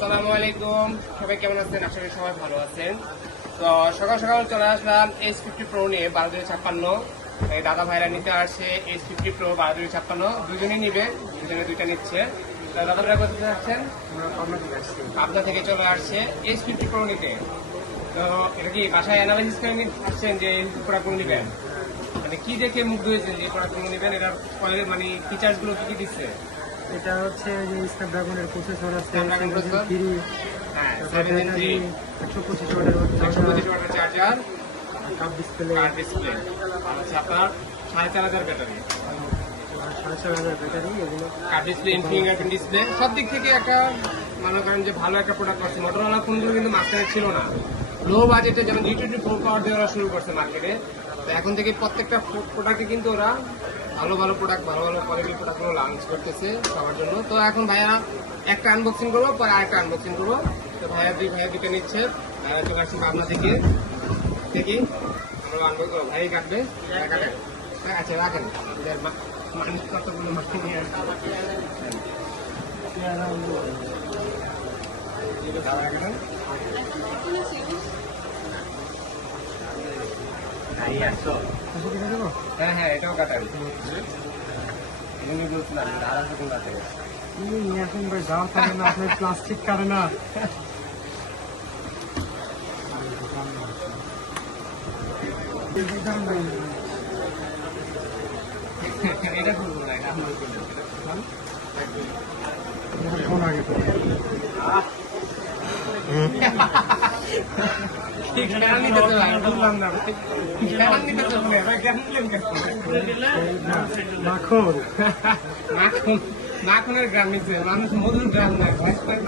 আসসালামু আলাইকুম। সবাই কেমন আছেন? আশা করি সবাই ভালো আছেন। তো সকাল সকাল চলে আসলাম এইচ ফিফটি প্রো নিয়ে বারো দুই ছাপ্পান্ন। এই দাদা ভাইরা নিতে আসছে এইচ ফিফটি প্রো বারো দুই ছাপ্পান্ন। দুজনেই নিবে দুজনে দুইটা নিচ্ছে। তো দাদা ভাইরা কোথায় যাচ্ছেন পাবনা থেকে চলে আসছে এইচ ফিফটি প্রো নিতে। তো এটা কি বাসায় অ্যানালাইসিস করে আসছেন যে এই প্রোডাক্টগুলো নেবেন? মানে কি দেখে মুগ্ধ হয়েছেন যে প্রোডাক্টগুলো নেবেন? এটার মানে ফিচার্সগুলো কি কি দিচ্ছে? এটা হচ্ছে যে স্ন্যাপড্রাগনের প্রসেসর আছে থ্রি হ্যাঁ সেভেন থ্রি একশো পঁচিশ ওয়াটের একশো পঁচিশ ওয়াটের চার্জার কাপ ডিসপ্লে কার্ড ডিসপ্লে আচ্ছা আপনার সাড়ে চার হাজার ব্যাটারি। সাড়ে চার হাজার ব্যাটারি এগুলো। কার্ড ডিসপ্লে ফিঙ্গারপ্রিন্ট ডিসপ্লে সব দিক থেকে একটা মনে করেন যে ভালো একটা প্রোডাক্ট আছে। মোটরওয়ালা ফোনগুলো কিন্তু মাঝখানে ছিল না। লো বাজেটে যেমন জি টোয়েন্টি ফোর পাওয়ার দেওয়া শুরু করছে মার্কেটে তো এখন থেকে প্রত্যেকটা প্রোডাক্টে কিন্তু ওরা ভালো ভালো প্রোডাক্ট ভালো ভালো কোয়ালিটির প্রোডাক্টগুলো লঞ্চ করতেছে সবার জন্য। তো এখন ভাইয়া একটা আনবক্সিং করব পরে আরেকটা আনবক্সিং করব। তো ভাইয়া দুই ভাইয়া দুটো নিচ্ছে ভাইয়া চলে আসছি পাবনা থেকে। দেখি আমরা আনবক্স করব। ভাই কাটবে? কাটে? হ্যাঁ, আচ্ছা রাখেন। মানুষ কতগুলো মাটি নিয়ে আসছে দাদা রাখেন আচ্ছা কিনে দেবো হ্যাঁ হ্যাঁ এটাও কাটে নিয়ে আসুন ভাই দাম থাকে না আপনার প্লাস্টিক কাটে না এটা করব না এটা আমরা করব আগে মাখন। মাখন মাখনের গ্রাম নিচ্ছে মানুষ মধুর গ্রাম না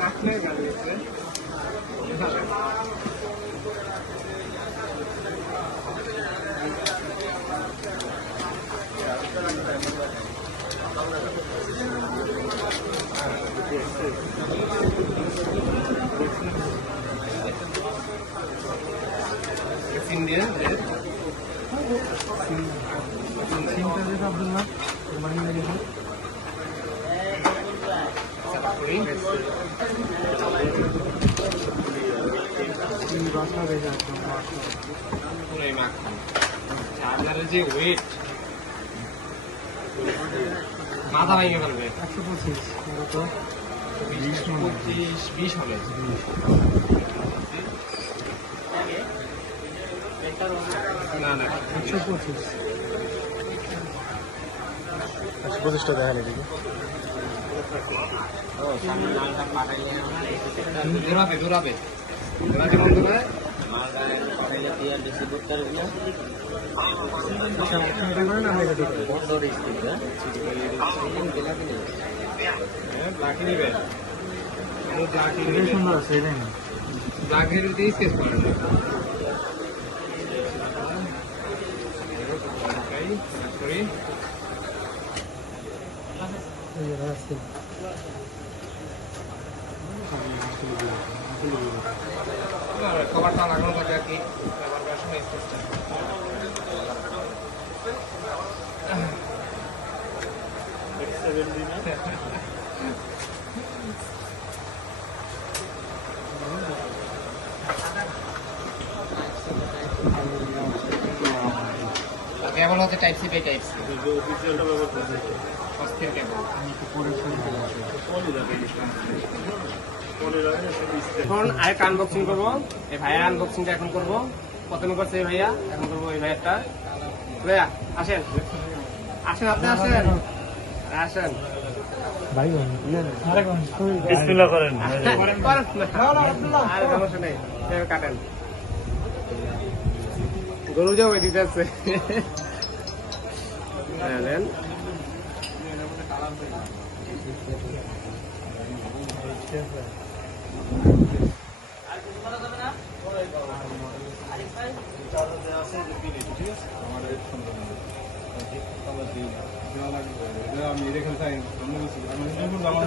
মাখনের গ্রাম নিচ্ছে ইন্ডিয়ান সিমটা যেটা আব্দুল্লাহ মানি লেগেছে তিন বছর হয়ে যাচ্ছে পুরোই মাখন চার্জারের যে ওয়েট মাথা ভেঙে ফেলবে একশো পঁচিশ পঁচিশ বিশ হবে না না একশো পঁচিশ পঁচিশটা দেখা নেই দেখি দৌড়াবে দৌড়াবে দৌড়াতে আচ্ছা এটা দেখি। ব্লাকি নিবে সুন্দর আছে না। দিয়ে স্কেচ করেন করি এই যে রাস্তা কভারটা লাগানো থাকে আর কি ব্যবহার করার সময় স্কেচটা কেবল হচ্ছে type C by type C অস্থির কেবল এখন আরেকটা আনবক্সিং করব। এই ভাইয়া আনবক্সিংটা এখন করব। প্রথমে করছে এই ভাইয়া এখন করব এই ভাইয়াটা ভাইয়া আসেন। আসেন আপনি আসেন। আসেন। করেন। আরে সমস্যা নেই। কাটেন। গরু যাও দিতে আছে। নেন।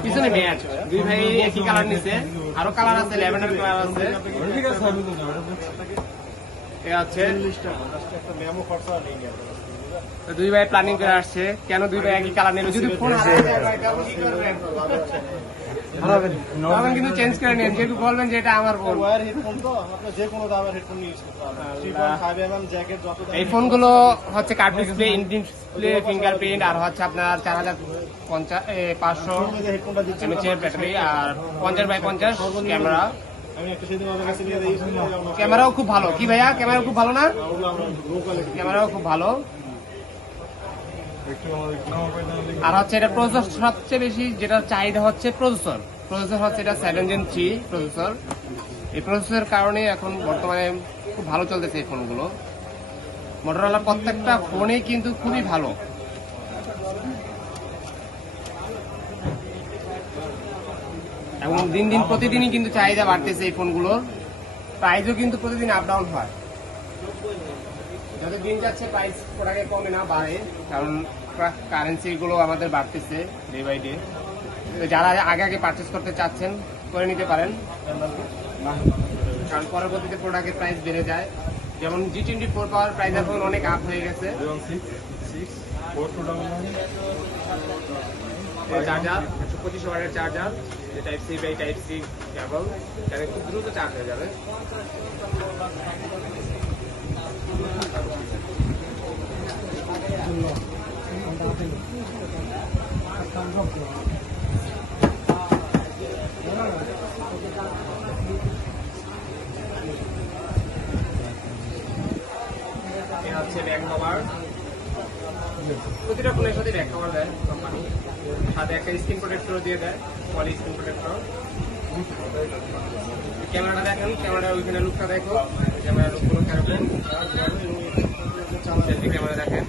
পিছনে ম্যাচ দুই ভাই একই কালার নিছে। আরও কালার আছে ল্যাভেন্ডার কালার আছে। এ আছে। তো দুই ভাই প্ল্যানিং করে আসছে। কেন দুই ভাই একই কালার নিল যদি ফোন হারায় যায় ভাই, তাহলে কি করবেন? তখন কিন্তু চেঞ্জ করে নেন বলবেন যে এটা আমার ফোন ওয়ার হেডফোন তো? আপনার যে কোনো দামের হেডফোন ইউজ করতে পারবেন। Three point five M M jacket যত দামি এই ফোনগুলো হচ্ছে curved display in display fingerprint আর হচ্ছে আপনার চার হাজার পঞ্চাশ পাঁচশো এমএচের ব্যাটারি আর পঞ্চাশ বাই পঞ্চাশ ক্যামেরা ক্যামেরাও খুব ভালো। কি ভাইয়া? ক্যামেরা খুব ভালো না? ক্যামেরাও খুব ভালো। আর হচ্ছে এটা প্রসেসর সবচেয়ে বেশি যেটা চাহিদা হচ্ছে প্রসেসর প্রসেসর হচ্ছে এটা সেভেন জেন থ্রি প্রসেসর এই প্রসেসরের কারণে এখন বর্তমানে খুব ভালো চলতেছে এই ফোনগুলো মোটরওয়ালা প্রত্যেকটা ফোনেই কিন্তু খুবই ভালো। এবং দিন দিন প্রতিদিনই কিন্তু চাহিদা বাড়তেছে এই ফোনগুলোর প্রাইসও কিন্তু প্রতিদিন আপ ডাউন হয়। যত দিন যাচ্ছে প্রাইস প্রোডাক্টে কমে না বাড়ে, কারণ কারেন্সি গুলো আমাদের বাড়তেছে ডে বাই ডে যারা আগে আগে পারচেস করতে চাচ্ছেন, করে নিতে পারেন। কারণ পরবর্তীতে প্রোডাক্টের প্রাইস বেড়ে যায়। যেমন G twenty four power price এখন অনেক আপ হয়ে গেছে। চার্জার একশো পঁচিশ ওয়াটের charger type C by type C cable খুব দ্রুত চার্জ হয়ে যাবে। হচ্ছে ব্যাক প্রতিটা ফোনের সাথে ব্যাক কভার দেয় কোম্পানি সাথে একটা স্ক্রিন প্রোটেক্টর দিয়ে দেয় পলি স্ক্রিন প্রোটেক্টর ক্যামেরাটা দেখেন ক্যামেরা ওইখানে লুকটা দেখো। ক্যামেরা লুকগুলো কেরকম সেলফি ক্যামেরা দেখেন।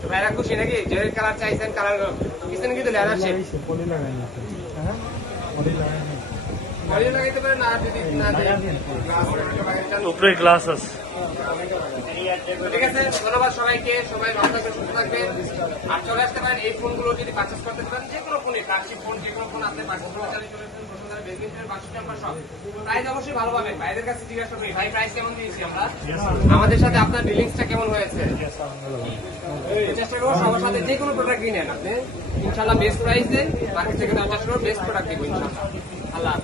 তো ভাইরা খুশি নাকি? যে কালার চাইছেন, কালার লেয়ার আছে পলি লাগাই হ্যাঁ পলি লাগাই গাড়িও লাগাইতে পারেন আর যদি না। উপরে গ্লাস আছে। ঠিক আছে ধন্যবাদ সবাইকে সবাই ভালো থাকবেন সুস্থ থাকবেন। আর চলে আসতে পারেন এই ফোনগুলো যদি পারচেস করতে পারেন যে কোনো ফোনে ফ্ল্যাগশিপ ফোন যে কোনো ফোন আপনি পারচেস করতে চাইলে চলে আসবেন বসুন্ধরা বেগিন্টের বাসু নাম্বার সব। প্রাইস অবশ্যই ভালো পাবেন। ভাইদের কাছে জিজ্ঞাসা করি ভাই প্রাইস কেমন দিয়েছি আমরা? আমাদের সাথে আপনার ডিলিংসটা কেমন হয়েছে? চেষ্টা করব সবার সাথে যে কোনো প্রোডাক্ট কিনেন আপনি। ইনশাল্লাহ বেস্ট প্রাইসে মার্কেট থেকে করব বেস্ট প্রোডাক্ট দিব ইনশাল্লাহ Olha lá.